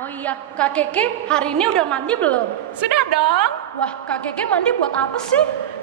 Oh iya, Kak Keke hari ini udah mandi belum? Sudah dong. Wah, Kak Keke mandi buat apa sih?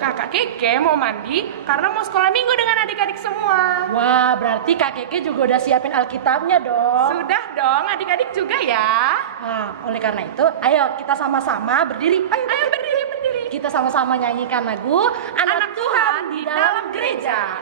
Kakak Keke mau mandi karena mau sekolah minggu dengan adik-adik semua. Wah, berarti Kak Keke juga udah siapin Alkitabnya dong. Sudah dong, adik-adik juga ya. Nah, oleh karena itu, ayo kita sama-sama berdiri. Ayo berdiri. Kita sama-sama nyanyikan lagu Anak Tuhan di dalam gereja.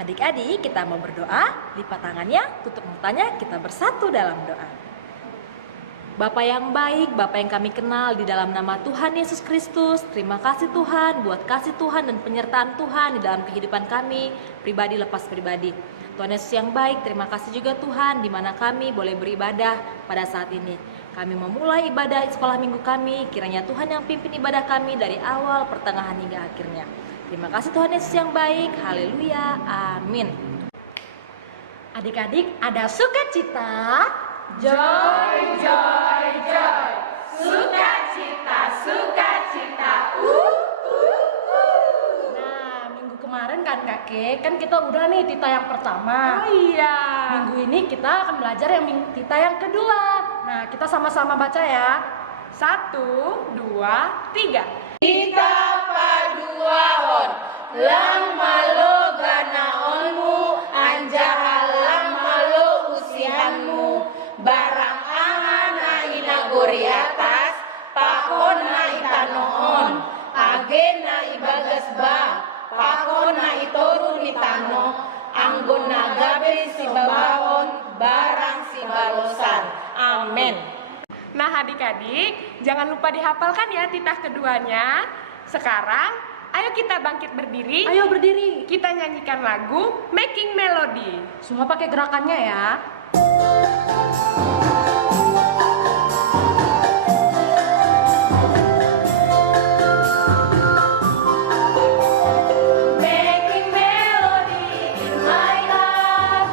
Adik-adik, kita mau berdoa, lipat tangannya, tutup matanya, kita bersatu dalam doa. Bapa yang baik, Bapa yang kami kenal di dalam nama Tuhan Yesus Kristus, terima kasih Tuhan buat kasih Tuhan dan penyertaan Tuhan di dalam kehidupan kami, pribadi lepas pribadi. Tuhan Yesus yang baik, terima kasih juga Tuhan di mana kami boleh beribadah pada saat ini. Kami memulai ibadah sekolah minggu kami, kiranya Tuhan yang pimpin ibadah kami dari awal, pertengahan hingga akhirnya. Terima kasih Tuhan Yesus yang baik, haleluya, amin. Adik-adik, ada sukacita, Joy, joy, joy. Sukacita. Nah, minggu kemarin kan Kak Ke, kan kita udah nih tita yang pertama. Oh iya. Minggu ini kita akan belajar yang tita yang kedua. Nah, kita sama-sama baca ya. 1, 2, 3. Kita paduaon lang malo ganaonmu anjahal lang malo usihanmu barang angan na inagori atas pakon na itanoon agen na ibagas ba pakon na itorun itano anggon na gabi si babawon barang si balosan. Amin. Nah adik-adik, jangan lupa dihafalkan ya titah keduanya. Sekarang, ayo kita bangkit berdiri. Ayo berdiri. Kita nyanyikan lagu Making Melody. Semua pakai gerakannya ya. Making melody in my heart.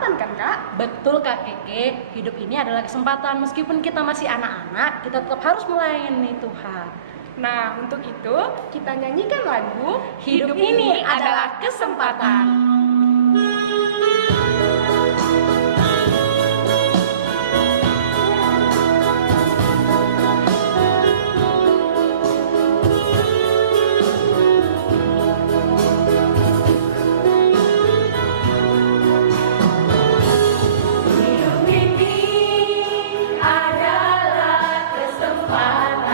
kesempatan kan, Kak? Betul Kak Keke, hidup ini adalah kesempatan. Meskipun kita masih anak-anak, kita tetap harus melayani Tuhan. Nah, untuk itu kita nyanyikan lagu Hidup ini adalah kesempatan. Hidup ini adalah kesempatan.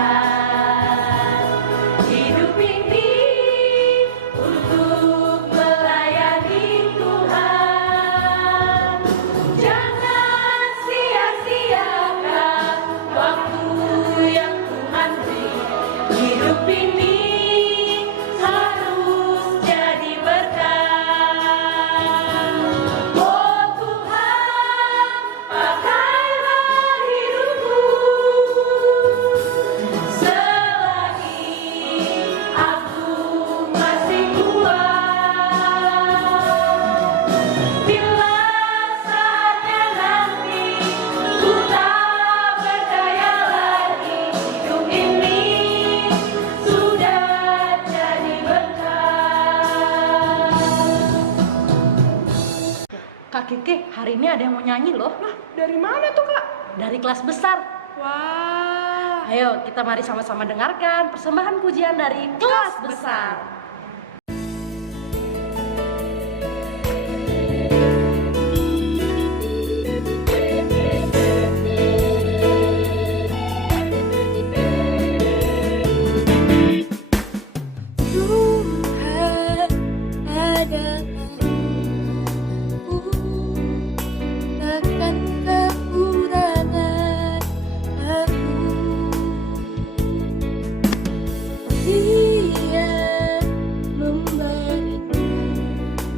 Hidup ini untuk melayani Tuhan. Jangan sia-siakan waktu yang Tuhan beri. Hidup ini harus jadi berkat. Oh Tuhan, pakailah hidupku selagi aku masih kuat. Bila saatnya nanti ku tak berdaya lagi, hidup ini sudah jadi berkat. Kak Keke, hari ini ada yang mau nyanyi loh. Dari mana tuh, Kak? Dari kelas besar. Wah. Ayo kita mari sama-sama dengarkan persembahan pujian dari kelas besar. Tuhan adalah aku, takkan kekurangan aku. Dia memberikan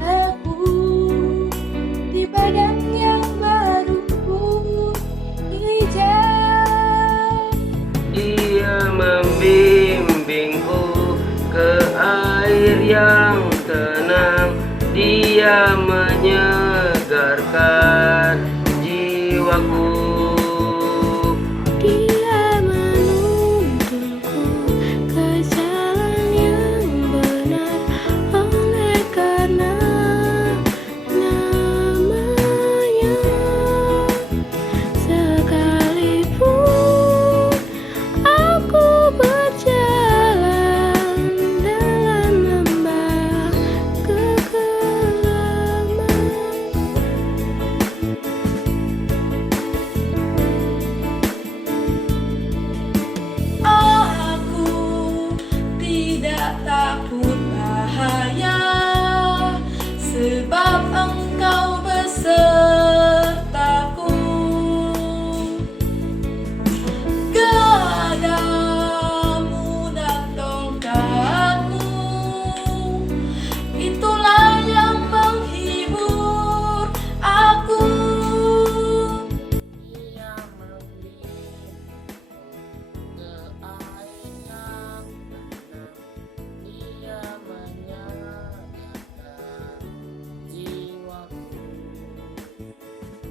aku di padang yang berumput hijau. Dia membimbingku ke air yang tenang. Dia menyegarkan jiwaku. Dia menuntunku ke jalan yang benar oleh karena namanya. Sekalipun aku berjalan dalam lembah kekelaman, aku tidak takut bahaya, sebab Engkau besertaku. Gadamu dan tongkatmu, itulah yang menghibur aku.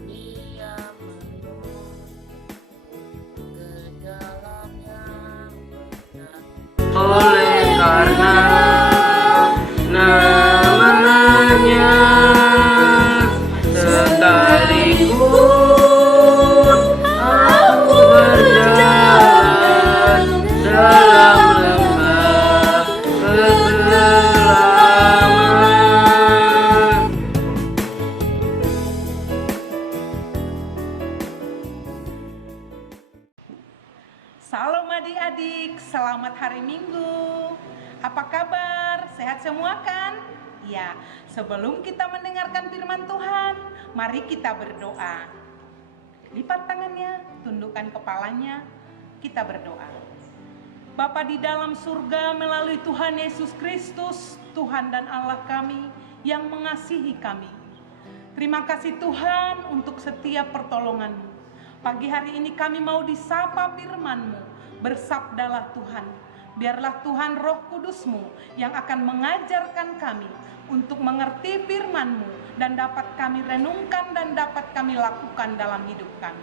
Dia oleh karena namanya. Sekalipun aku berjalan dalam lembah kekelaman. Salam adik-adik, selamat hari Minggu. Apa kabar? Sehat semua kan? Ya, sebelum kita mendengarkan firman Tuhan, mari kita berdoa. Lipat tangannya, tundukkan kepalanya, kita berdoa. Bapa di dalam surga, melalui Tuhan Yesus Kristus, Tuhan dan Allah kami yang mengasihi kami. Terima kasih Tuhan untuk setiap pertolongan-Mu. Pagi hari ini kami mau disapa firman-Mu. Bersabdalah Tuhan, Biarlah Tuhan Roh Kudus-Mu yang akan mengajarkan kami untuk mengerti firman-Mu dan dapat kami renungkan dan dapat kami lakukan dalam hidup kami.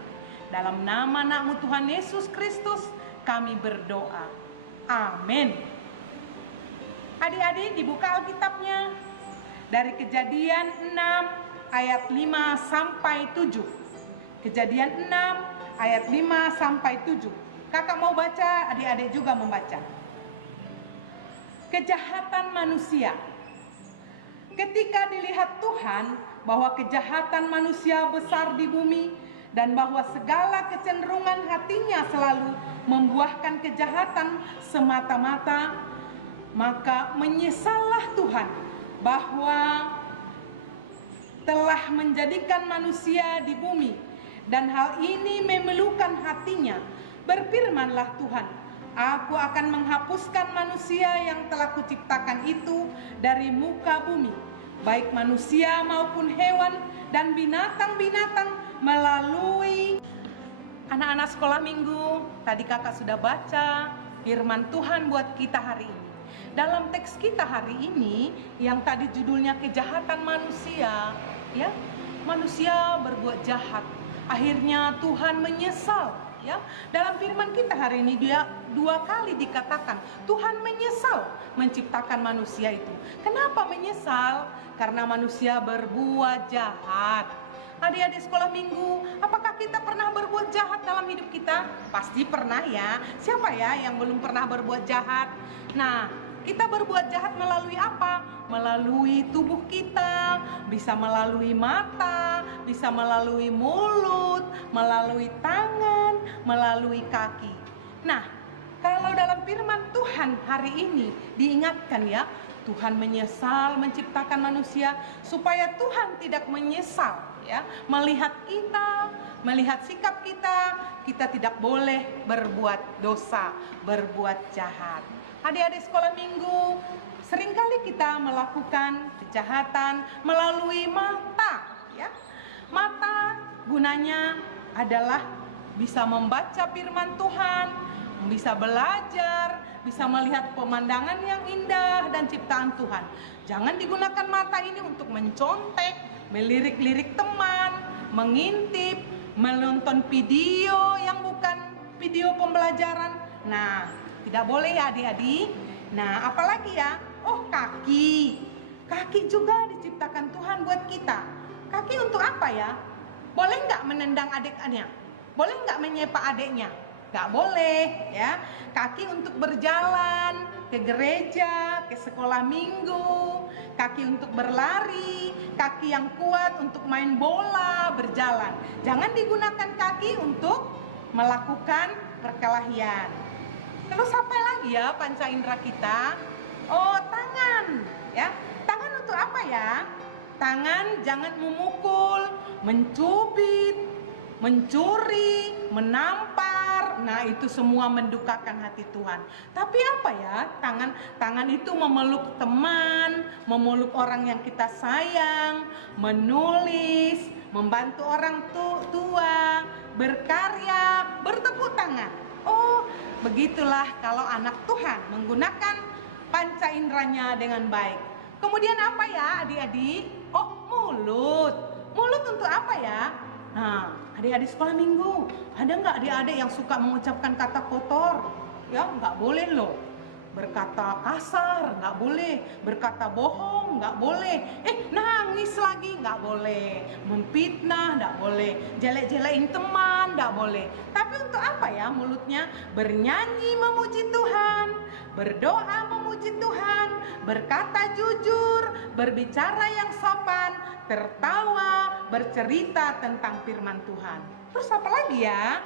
Dalam nama anak-Mu Tuhan Yesus Kristus kami berdoa. Amin. Adik-adik dibuka Alkitabnya dari Kejadian 6 ayat 5 sampai 7. Kejadian 6 ayat 5 sampai 7. Kakak mau baca, adik-adik juga membaca. Kejahatan manusia. Ketika dilihat Tuhan bahwa kejahatan manusia besar di bumi dan bahwa segala kecenderungan hatinya selalu membuahkan kejahatan semata-mata, maka menyesallah Tuhan bahwa telah menjadikan manusia di bumi dan hal ini memelukan hatinya. Berfirmanlah Tuhan, Aku akan menghapuskan manusia yang telah kuciptakan itu dari muka bumi, baik manusia maupun hewan dan binatang-binatang melalui. Anak-anak sekolah minggu, tadi kakak sudah baca firman Tuhan buat kita hari ini. Dalam teks kita hari ini yang tadi judulnya kejahatan manusia, ya, manusia berbuat jahat. Akhirnya Tuhan menyesal, ya. Dalam firman kita hari ini dia 2 kali dikatakan Tuhan menyesal menciptakan manusia itu. Kenapa menyesal? Karena manusia berbuat jahat. Adik-adik sekolah minggu, apakah kita pernah berbuat jahat dalam hidup kita? Pasti pernah, ya. Siapa ya yang belum pernah berbuat jahat? Nah, kita berbuat jahat melalui apa? Melalui tubuh kita, bisa melalui mata, bisa melalui mulut, melalui tangan, melalui kaki. Nah, kalau dalam firman Tuhan hari ini diingatkan, ya, Tuhan menyesal menciptakan manusia supaya Tuhan tidak menyesal, ya, melihat kita, melihat sikap kita tidak boleh berbuat dosa, berbuat jahat. Adik-adik sekolah minggu, seringkali kita melakukan kejahatan melalui mata, ya. Mata gunanya adalah bisa membaca firman Tuhan, bisa belajar, bisa melihat pemandangan yang indah dan ciptaan Tuhan. Jangan digunakan mata ini untuk mencontek, melirik-lirik teman, mengintip, menonton video yang bukan video pembelajaran. Nah, tidak boleh, ya adik-adik. Nah, apalagi ya? Oh, kaki. Kaki juga diciptakan Tuhan buat kita. Kaki untuk apa ya? Boleh nggak menendang adiknya? Boleh nggak menyepak adiknya? Nggak boleh, ya. Kaki untuk berjalan ke gereja, ke sekolah minggu. Kaki untuk berlari. Kaki yang kuat untuk main bola, berjalan. Jangan digunakan kaki untuk melakukan perkelahian. Terus apa lagi ya panca indera kita? Oh, tangan, ya. Tangan untuk apa ya? Tangan jangan memukul, mencubit, mencuri, menampar. Nah, itu semua mendukakan hati Tuhan. Tapi apa ya? Tangan itu memeluk teman, memeluk orang yang kita sayang, menulis, membantu orang tua, berkarya, bertepuk tangan. Oh, begitulah kalau anak Tuhan menggunakan panca inderanya dengan baik. Kemudian apa ya adik-adik? Oh, mulut. Mulut untuk apa ya? Nah, adik-adik sekolah minggu, ada nggak adik-adik yang suka mengucapkan kata kotor? Ya, nggak boleh loh. Berkata kasar, nggak boleh. Berkata bohong, nggak boleh. Nangis lagi, nggak boleh. Memfitnah, nggak boleh. Jelek-jelekin teman, nggak boleh. Tapi untuk apa ya mulutnya? Bernyanyi memuji Tuhan, berdoa memuji Tuhan, berkata jujur, berbicara yang sopan, tertawa, bercerita tentang firman Tuhan. Terus apa lagi ya?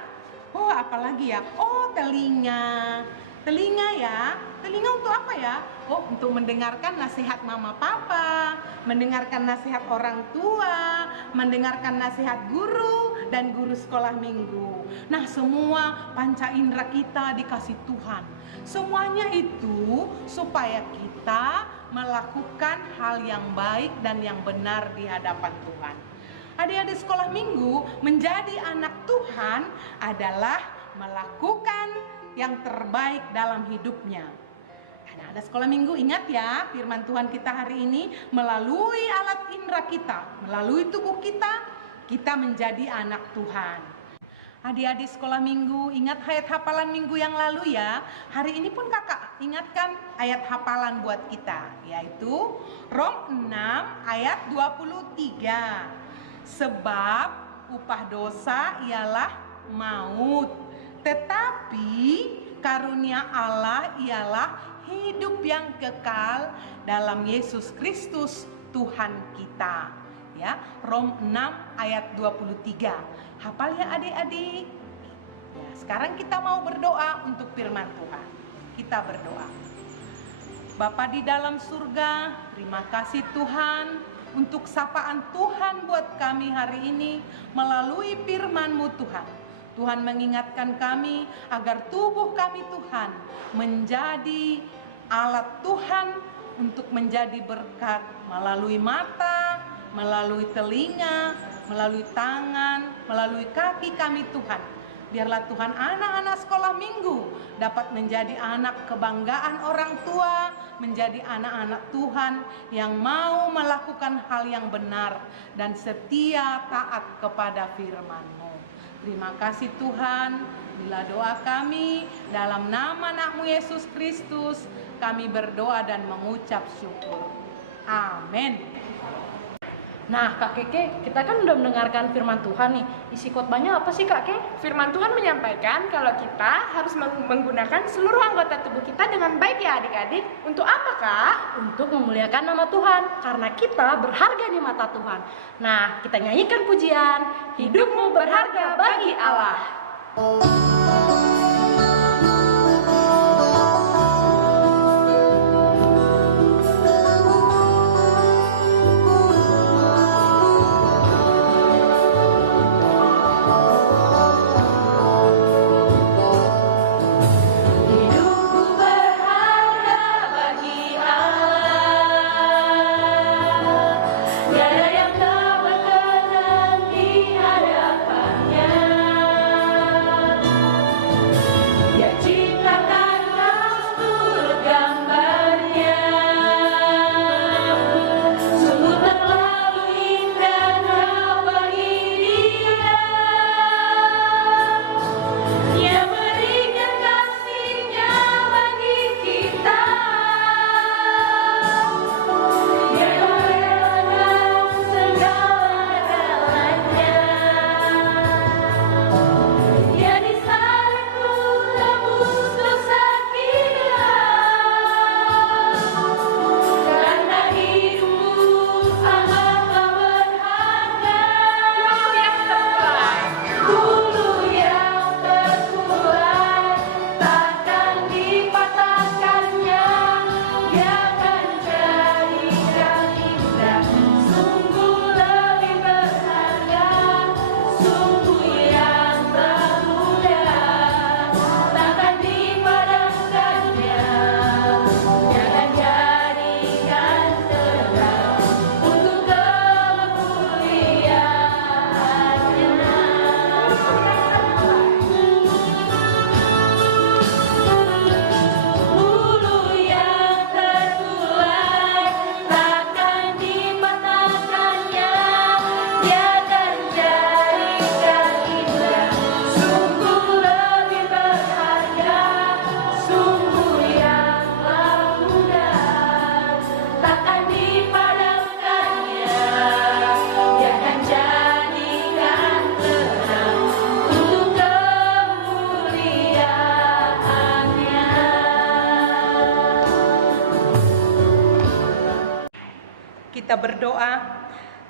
Oh, apalagi ya? Oh, telinga. Telinga ya, telinga untuk apa ya? Oh, untuk mendengarkan nasihat mama papa, mendengarkan nasihat orang tua, mendengarkan nasihat guru dan guru sekolah minggu. Nah, semua panca indera kita dikasih Tuhan. Semuanya itu supaya kita melakukan hal yang baik dan yang benar di hadapan Tuhan. Adik-adik sekolah minggu, menjadi anak Tuhan adalah melakukan yang terbaik dalam hidupnya. Anak-anak sekolah minggu, ingat ya, firman Tuhan kita hari ini melalui alat indera kita, melalui tubuh kita menjadi anak Tuhan. Adik-adik sekolah minggu, ingat ayat hafalan minggu yang lalu ya. Hari ini pun kakak ingatkan ayat hafalan buat kita, yaitu Rom 6 ayat 23. Sebab upah dosa ialah maut, tetapi karunia Allah ialah hidup yang kekal dalam Yesus Kristus Tuhan kita. Ya, Rom 6 ayat 23. Hafal ya adik-adik. Ya, sekarang kita mau berdoa untuk firman Tuhan. Kita berdoa. Bapa di dalam surga, terima kasih Tuhan untuk sapaan Tuhan buat kami hari ini melalui firman-Mu Tuhan. Tuhan mengingatkan kami agar tubuh kami Tuhan menjadi alat Tuhan untuk menjadi berkat melalui mata, melalui telinga, melalui tangan, melalui kaki kami Tuhan. Biarlah Tuhan anak-anak sekolah minggu dapat menjadi anak kebanggaan orang tua, menjadi anak-anak Tuhan yang mau melakukan hal yang benar dan setia taat kepada firman-Mu. Terima kasih Tuhan, bila doa kami dalam nama anak-Mu Yesus Kristus, kami berdoa dan mengucap syukur. Amin. Nah Kak Keke, kita kan udah mendengarkan firman Tuhan nih. Isi khotbahnya apa sih Kak Keke? Firman Tuhan menyampaikan kalau kita harus menggunakan seluruh anggota tubuh kita dengan baik ya adik-adik. Untuk apa Kak? Untuk memuliakan nama Tuhan, karena kita berharga di mata Tuhan. Nah, kita nyanyikan pujian, hidupmu berharga bagi Allah. Kita berdoa.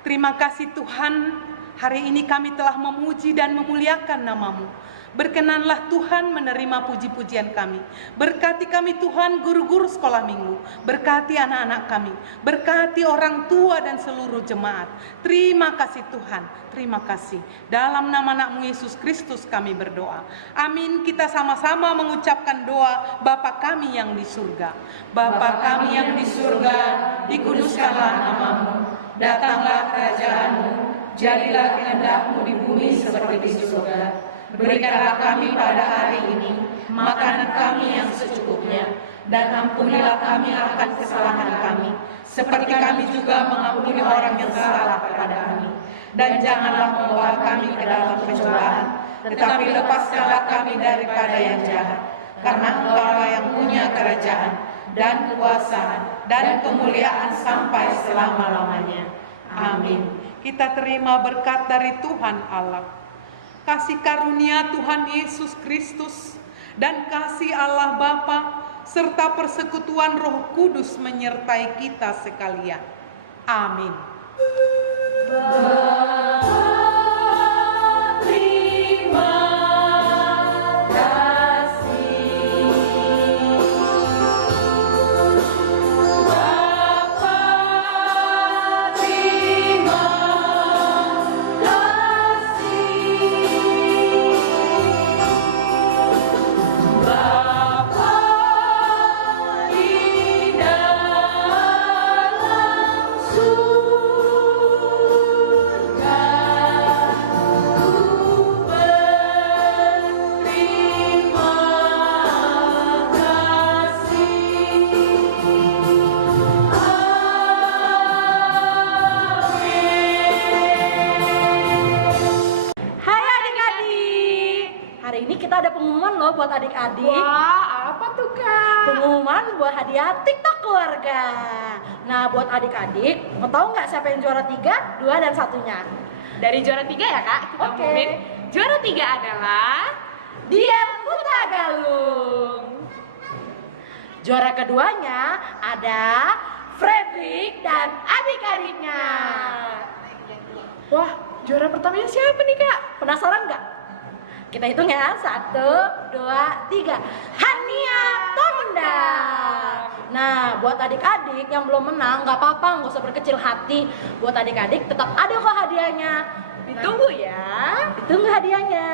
Terima kasih Tuhan, hari ini kami telah memuji dan memuliakan nama-Mu. Berkenanlah Tuhan menerima puji-pujian kami. Berkati kami Tuhan, guru-guru sekolah minggu. Berkati anak-anak kami. Berkati orang tua dan seluruh jemaat. Terima kasih Tuhan, terima kasih. Dalam nama anak-Mu Yesus Kristus kami berdoa. Amin. Kita sama-sama mengucapkan doa Bapa kami yang di surga. Bapa kami yang di surga, dikuduskanlah nama-Mu. Datanglah kerajaan-Mu, jadilah kehendak-Mu di bumi seperti di surga. Berikanlah kami pada hari ini makanan kami yang secukupnya, dan ampunilah kami akan kesalahan kami, seperti kami juga mengampuni orang yang salah kepada kami. Dan janganlah membawa kami ke dalam pencobaan, tetapi lepaskanlah kami daripada yang jahat. Karena Engkau yang punya kerajaan, dan kuasa, dan kemuliaan sampai selama-lamanya. Amin. Kita terima berkat dari Tuhan Allah. Kasih karunia Tuhan Yesus Kristus dan kasih Allah Bapa serta persekutuan Roh Kudus menyertai kita sekalian. Amin. Hai adik-adik. Hari ini kita ada pengumuman loh buat adik-adik. Wah, apa tuh Kak? Pengumuman buat hadiah TikTok keluarga. Nah, buat adik-adik, mau tahu nggak siapa yang juara 3, 2, dan 1-nya? Dari juara 3 ya Kak, kita Oke. umumin. Juara 3 adalah Dian Putra Galung. Juara keduanya ada Fredrik dan adik-adiknya. Wah, juara pertamanya siapa nih Kak? Penasaran nggak? Kita hitung ya, 1, 2, 3. Hania Tomenda. Nah, buat adik-adik yang belum menang, nggak apa-apa, nggak usah berkecil hati. Buat adik-adik tetap ada kok hadiahnya. Ditunggu ya. Ditunggu hadiahnya.